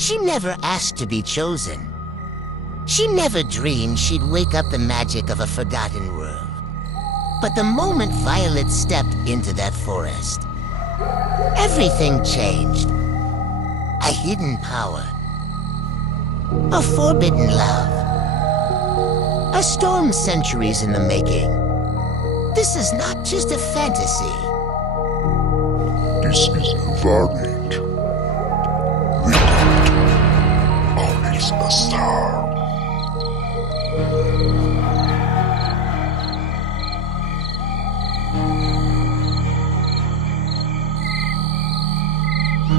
She never asked to be chosen. She never dreamed she'd wake up the magic of a forgotten world. But the moment Violet stepped into that forest, everything changed. A hidden power. A forbidden love. A storm centuries in the making. This is not just a fantasy. This is a variant. Renamed Onyx Storm.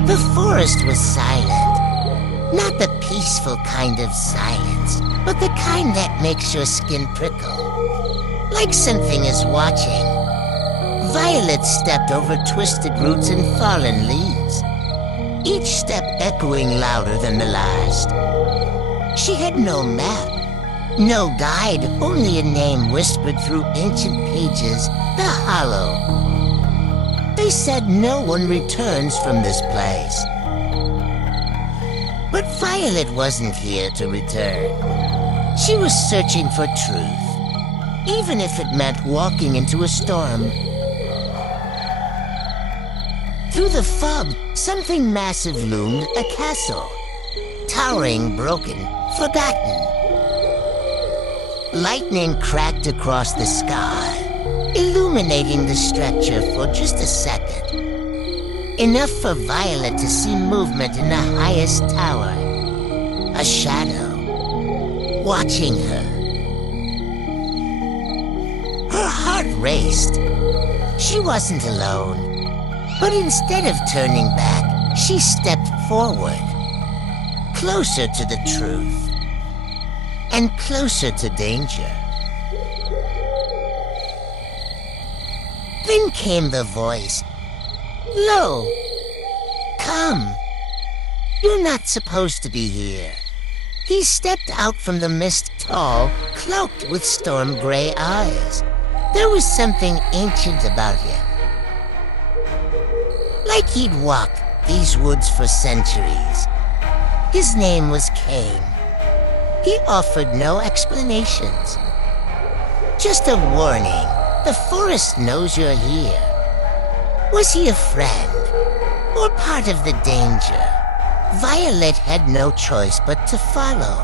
The forest was silent. Not the peaceful kind of silence, but the kind that makes your skin prickle. Like something is watching. Violet stepped over twisted roots and fallen leaves, each step echoing louder than the last. She had no map, no guide, only a name whispered through ancient pages, the Hollow. They said no one returns from this place. But Violet wasn't here to return. She was searching for truth, even if it meant walking into a storm. Through the fog, something massive loomed, a castle. Towering, broken, forgotten. Lightning cracked across the sky, illuminating the structure for just a second. Enough for Violet to see movement in the highest tower. A shadow, watching her. Her heart raced. She wasn't alone. But instead of turning back, she stepped forward. Closer to the truth. And closer to danger. Then came the voice. Lo, come. You're not supposed to be here. He stepped out from the mist, tall, cloaked with storm gray eyes. There was something ancient about him. Like he'd walked these woods for centuries. His name was Cain. He offered no explanations. Just a warning. The forest knows you're here. Was he a friend? Or part of the danger? Violet had no choice but to follow.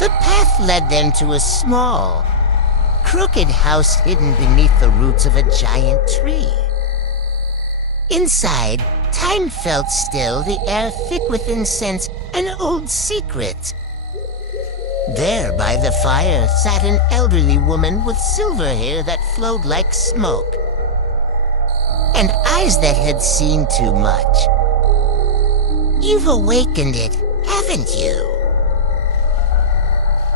The path led them to a small, crooked house hidden beneath the roots of a giant tree. Inside, time felt still, the air thick with incense, an old secret. There by the fire sat an elderly woman with silver hair that flowed like smoke, and eyes that had seen too much. You've awakened it, haven't you?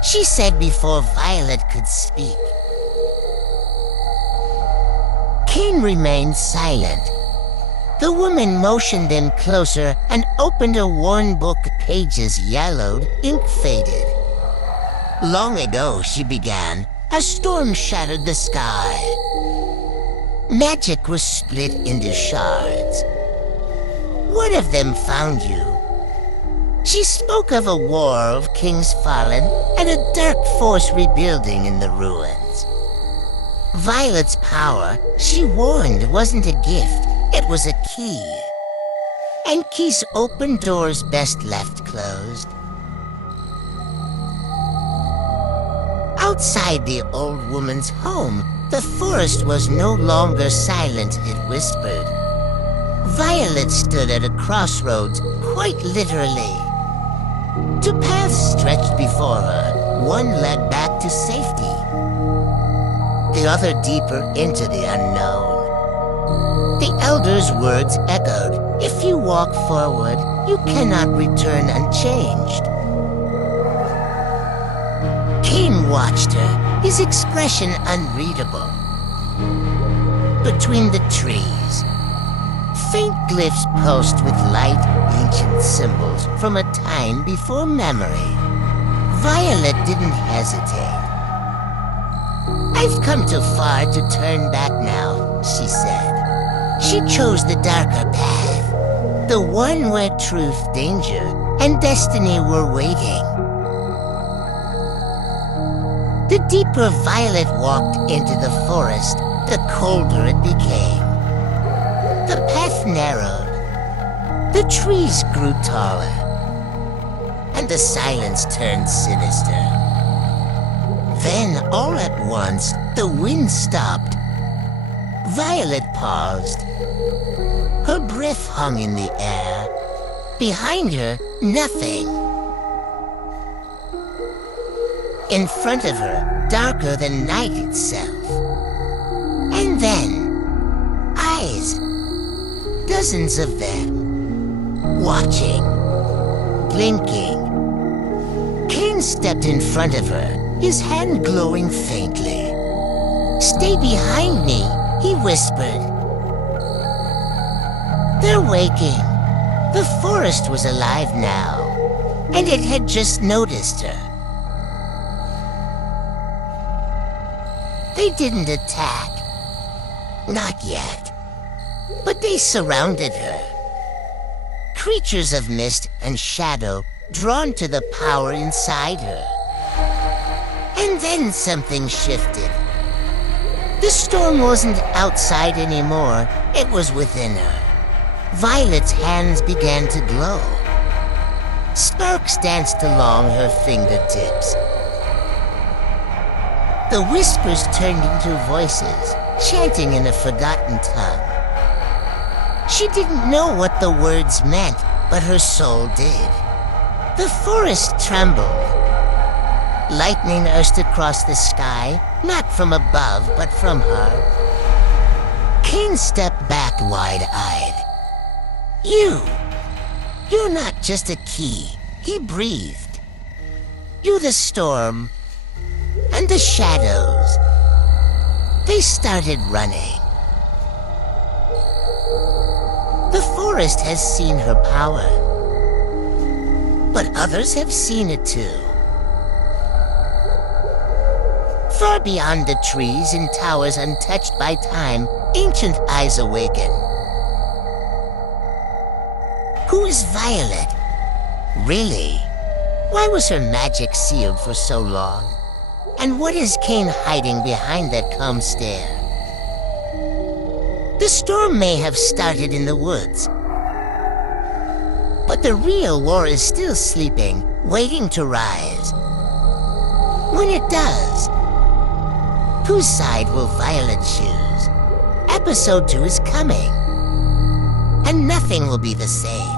She said before Violet could speak. Cain remained silent. The woman motioned in closer and opened a worn book, pages yellowed, ink faded. Long ago, she began, a storm shattered the sky. Magic was split into shards. One of them found you. She spoke of a war of kings fallen and a dark force rebuilding in the ruins. Violet's power, she warned, wasn't a gift. It was a key. And keys open doors best left closed. Outside the old woman's home, the forest was no longer silent, it whispered. Violet stood at a crossroads, quite literally. Two paths stretched before her. One led back to safety. The other deeper into the unknown. The elder's words echoed, if you walk forward, you cannot return unchanged. Cain watched her, his expression unreadable. Between the trees, faint glyphs pulsed with light, ancient symbols from a time before memory. Violet didn't hesitate. I've come too far to turn back now, she said. She chose the darker path. The one where truth, danger, and destiny were waiting. The deeper Violet walked into the forest, the colder it became. The path narrowed, the trees grew taller, and the silence turned sinister. Then, all at once, the wind stopped. Violet paused. Her breath hung in the air. Behind her, nothing. In front of her, darker than night itself. And then, eyes. Dozens of them. Watching. Blinking. Cain stepped in front of her, his hand glowing faintly. "Stay behind me," he whispered. They're waking. The forest was alive now, and it had just noticed her. They didn't attack. Not yet. But they surrounded her. Creatures of mist and shadow drawn to the power inside her. And then something shifted. The storm wasn't outside anymore, it was within her. Violet's hands began to glow. Sparks danced along her fingertips. The whispers turned into voices, chanting in a forgotten tongue. She didn't know what the words meant, but her soul did. The forest trembled. Lightning burst across the sky, not from above, but from her. Cain stepped back wide-eyed. You're not just a key, he breathed. You're the storm, and the shadows. They started running. The forest has seen her power, but others have seen it too. Far beyond the trees and towers untouched by time, ancient eyes awaken. Who is Violet? Really? Why was her magic sealed for so long? And what is Cain hiding behind that calm stare? The storm may have started in the woods, but the real war is still sleeping, waiting to rise. When it does, whose side will Violet choose? Episode 2 is coming, and nothing will be the same.